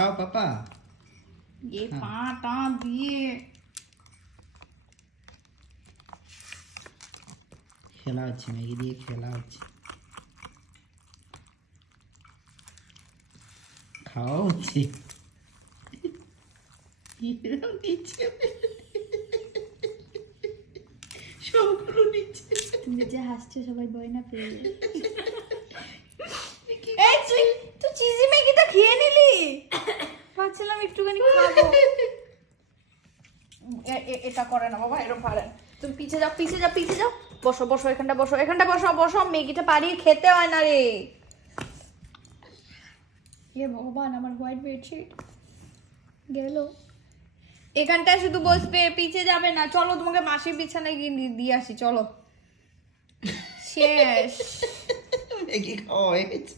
খাও পাপা। ये पाटा दिए খেলা হচ্ছে, ম্যাগি দিয়ে খেলা হচ্ছে, খাওয়া হচ্ছে। এরকম নিচ্ছে, সবগুলো নিচ্ছে। তুমি যে হাসছো সবাই ভয় না পেয়ে যায়। এই তুই চিজি ম্যাগিটা খেয়ে নিলি? ভাবছিলাম একটুখানি খাবো। এটা করে না বাবা, এরকম পারে। তুমি পিছে যাও, পিছে যাও, পিছে যাও। বসো বসো, এখানটা বসো, এখানটা বসো, বসো। ম্যাগিটা পারিয়ে খেতে হয় না রে। এ ভগবান, আমার হোয়াইট বেডশিট গেল। এখানটায় শুধু বসবে, পিছে যাবে না। চলো তোমাকে মাসির বিছানায় গিয়ে দিয়ে আসি, চলো। শেষ। ম্যাগি খাওয়া হয়ে গেছে।